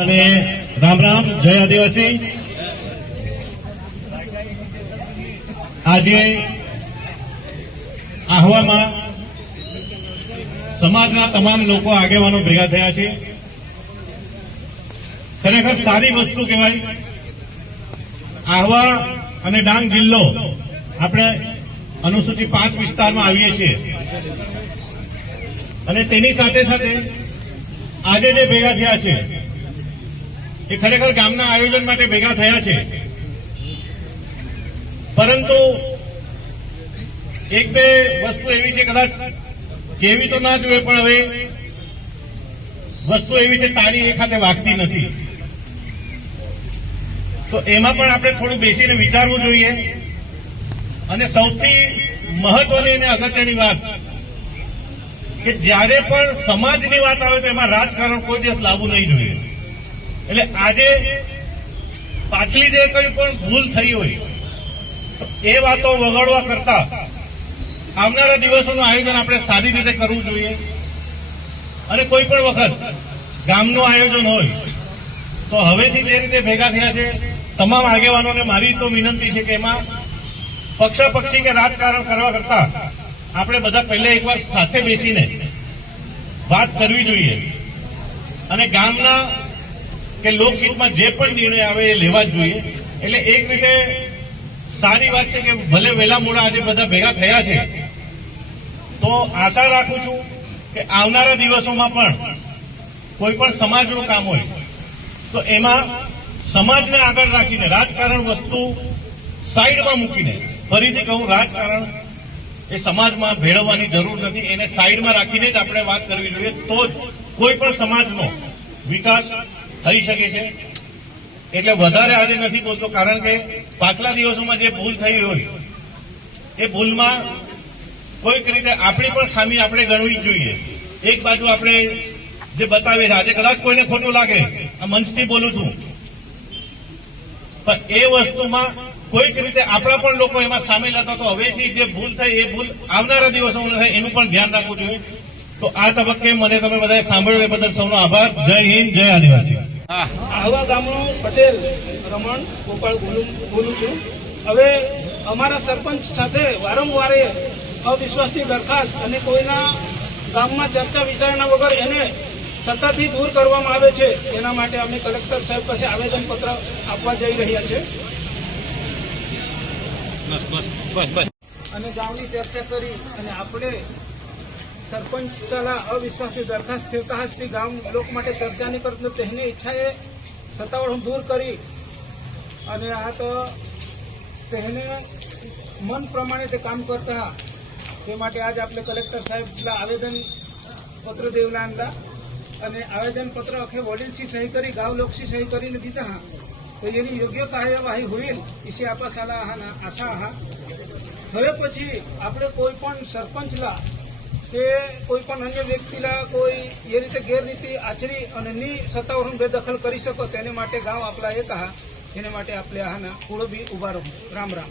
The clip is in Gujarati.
અને રામ રામ, જય આદિવાસી। આજે આહવામાં સમાજના તમામ લોકો આગેવાનો ભેગા થયા છે। ખરેખર સારી વસ્તુ કહેવાય। આહવા અને ડાંગ જિલ્લો આપણે અનુસૂચિ 5 વિસ્તારમાં આવીએ છીએ અને તેની સાથે સાથે આજે જે ભેગા થયા છે એ ખરેખર ગામના આયોજન માટે ભેગા થયા છે, પરંતુ એક બે વસ્તુ એવી છે, કદાચ કેવી તો ના જોઈએ, પણ હવે વસ્તુ એવી છે તાળી એક હાથે વાગતી નથી, તો એમાં પણ આપણે થોડું બેસીને વિચારવું જોઈએ। અને સૌથી મહત્વની અને અગત્યની વાત કે જ્યારે પણ સમાજની વાત આવે તો એમાં રાજકારણ કોઈ દિવસ લાવવું નહીં જોઈએ। એટલે આજે પાછલી જે કંઈ પણ ભૂલ થઈ હોય તો એ વાતો વગાડવા કરતા આવનારા દિવસોનું આયોજન આપણે સારી રીતે કરવું જોઈએ। અને કોઈ પણ વખત ગામનું આયોજન હોય તો હવેથી જે રીતે ભેગા થયા છે તમામ આગેવાનોને મારી તો વિનંતી છે કે એમાં પક્ષાપક્ષી કે રાજકારણ કરવા કરતા આપણે બધા પહેલા એકવાર સાથે બેસીને વાત કરવી જોઈએ અને ગામના કે લોકહિતમાં જે પણ નિર્ણય આવે એ લેવા જ જોઈએ। એટલે એક રીતે સારી વાત છે કે ભલે વહેલા મોડા આજે બધા ભેગા થયા છે, તો આશા રાખું છું કે આવનારા દિવસોમાં પણ કોઈ પણ સમાજનું કામ હોય તો એમાં સમાજને આગળ રાખીને રાજકારણ વસ્તુ સાઈડમાં મૂકીને, ફરીથી કહું, રાજકારણ એ સમાજમાં ભેળવવાની જરૂર નથી, એને સાઈડમાં રાખીને જ આપણે વાત કરવી જોઈએ, તો જ કોઈ પણ સમાજનો વિકાસ થઈ શકે છે। એટલે વધારે આજે નથી બોલતો, કારણ કે પાછલા દિવસોમાં જે ભૂલ થઈ હોય એ ભૂલમાં કોઈક રીતે આપણી પણ ખામી આપણે ગણવી જ જોઈએ। એક બાજુ આપણે જે બતાવીએ છીએ, આજે કદાચ કોઈને ખોટું લાગે, આ મંચથી બોલું છું, પણ એ વસ્તુમાં કોઈક રીતે આપણા પણ લોકો એમાં સામેલ હતા, તો હવેથી જે ભૂલ થઈ એ ભૂલ આવનારા દિવસોમાં થાય એનું પણ ધ્યાન રાખવું જોઈએ। તો આ તબક્કે મને તમે બધાએ સાંભળ્યું એ બદલ સૌનો આભાર। જય હિન્દ, જય આદિવાસી। આહવા ગામનો પટેલ રમણ ગોપાલ બોલું છું। હવે અમારા સરપંચ સાથે વારંવાર અવિશ્વાસની દરખાસ્ત અને કોઈના ગામમાં ચર્ચા વિચારણા વગર એને સત્તાથી દૂર કરવામાં આવે છે, એના માટે અમે કલેક્ટર સાહેબ પાસે આવેદનપત્ર આપવા જઈ રહ્યા છે અને ગામની ચર્ચા કરી અને આપણે સરપંચ સલાહ અવિશ્વાસની દરખાસ્ત સ્થિરતાહસ્તી ગામ લોક માટે ચર્ચા નહીં કરતું, તેની ઈચ્છાએ સત્તાવડ દૂર કરી અને આ તો તેને મન પ્રમાણે તે કામ કરતા, તે માટે આજ આપણે કલેક્ટર સાહેબના આવેદન પત્ર દેવના હતા અને આવેદનપત્ર આખે વડીલથી સહી કરી, ગાવ લોકથી સહી કરીને દીધા, તો એની યોગ્ય કાર્યવાહી હોईल इसे आपा साला आशा। હવે પછી આપણે કોઈ પણ સરપંચલા કે કોઈ પણ અન્ય વ્યક્તિલા કોઈ એ રીતે ગેરરીતિ આચરી અને ની સત્તાવરણ બેદખલ કરી શકો, તેને માટે ગામ આપણા એક એને માટે આપણે આના પૂરો બી ઉભા રહો। રામ રામ।